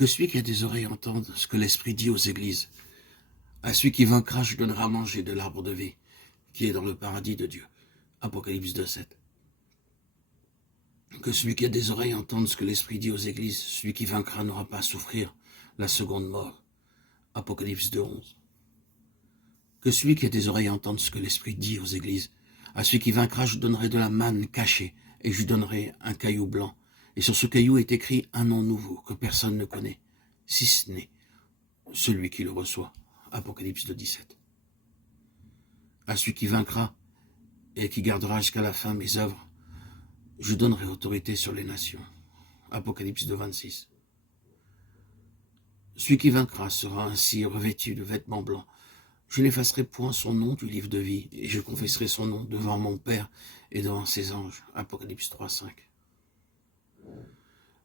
Que celui qui a des oreilles entende ce que l'Esprit dit aux églises. À celui qui vaincra, je donnerai à manger de l'arbre de vie, qui est dans le paradis de Dieu. Apocalypse 2:7. Que celui qui a des oreilles entende ce que l'Esprit dit aux églises. Celui qui vaincra n'aura pas à souffrir la seconde mort. Apocalypse 2:11. Que celui qui a des oreilles entende ce que l'Esprit dit aux églises. À celui qui vaincra, je donnerai de la manne cachée, et je lui donnerai un caillou blanc. Et sur ce caillou est écrit un nom nouveau que personne ne connaît, si ce n'est celui qui le reçoit. Apocalypse 2:17. À celui qui vaincra et qui gardera jusqu'à la fin mes œuvres, je donnerai autorité sur les nations. Apocalypse 2:26. Celui qui vaincra sera ainsi revêtu de vêtements blancs. Je n'effacerai point son nom du livre de vie, et je confesserai son nom devant mon Père et devant ses anges. Apocalypse 3:5.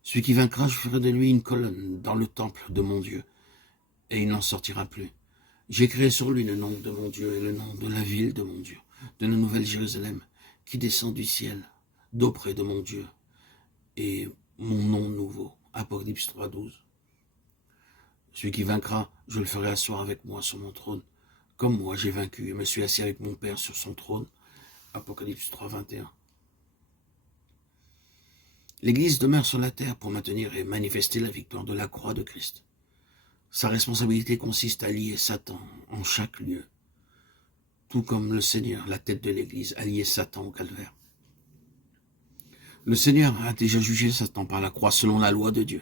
Celui qui vaincra, je ferai de lui une colonne dans le temple de mon Dieu, et il n'en sortira plus. J'écrirai sur lui le nom de mon Dieu et le nom de la ville de mon Dieu, de la nouvelle Jérusalem, qui descend du ciel, d'auprès de mon Dieu, et mon nom nouveau. Apocalypse 3:12. Celui qui vaincra, je le ferai asseoir avec moi sur mon trône, comme moi j'ai vaincu et me suis assis avec mon Père sur son trône. Apocalypse 3:21. L'Église demeure sur la terre pour maintenir et manifester la victoire de la croix de Christ. Sa responsabilité consiste à lier Satan en chaque lieu, tout comme le Seigneur, la tête de l'Église, a lié Satan au calvaire. Le Seigneur a déjà jugé Satan par la croix selon la loi de Dieu.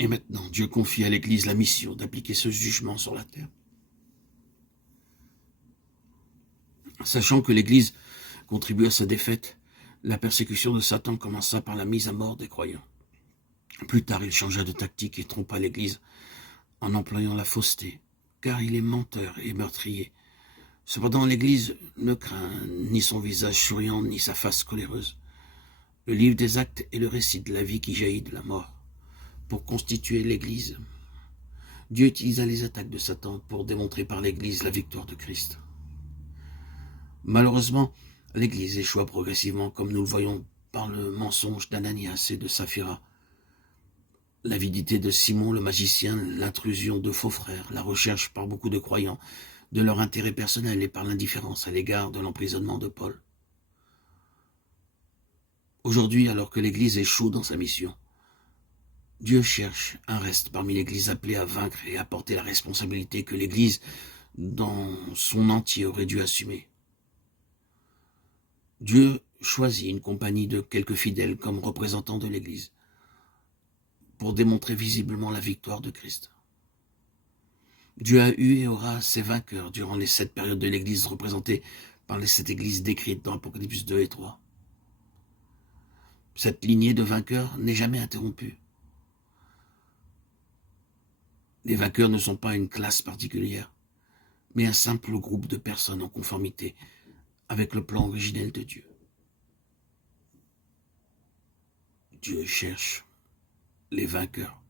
Et maintenant, Dieu confie à l'Église la mission d'appliquer ce jugement sur la terre. Sachant que l'Église contribue à sa défaite, la persécution de Satan commença par la mise à mort des croyants. Plus tard, il changea de tactique et trompa l'Église en employant la fausseté, car il est menteur et meurtrier. Cependant, l'Église ne craint ni son visage souriant, ni sa face coléreuse. Le livre des Actes est le récit de la vie qui jaillit de la mort. Pour constituer l'Église, Dieu utilisa les attaques de Satan pour démontrer par l'Église la victoire de Christ. Malheureusement, l'Église échoua progressivement, comme nous le voyons par le mensonge d'Ananias et de Saphira, l'avidité de Simon le magicien, l'intrusion de faux frères, la recherche par beaucoup de croyants de leur intérêt personnel et par l'indifférence à l'égard de l'emprisonnement de Paul. Aujourd'hui, alors que l'Église échoue dans sa mission, Dieu cherche un reste parmi l'Église appelée à vaincre et à porter la responsabilité que l'Église dans son entier aurait dû assumer. Dieu choisit une compagnie de quelques fidèles comme représentants de l'Église pour démontrer visiblement la victoire de Christ. Dieu a eu et aura ses vainqueurs durant les 7 périodes de l'Église représentées par les 7 églises décrites dans Apocalypse 2 et 3. Cette lignée de vainqueurs n'est jamais interrompue. Les vainqueurs ne sont pas une classe particulière, mais un simple groupe de personnes en conformité avec le plan originel de Dieu. Dieu cherche les vainqueurs.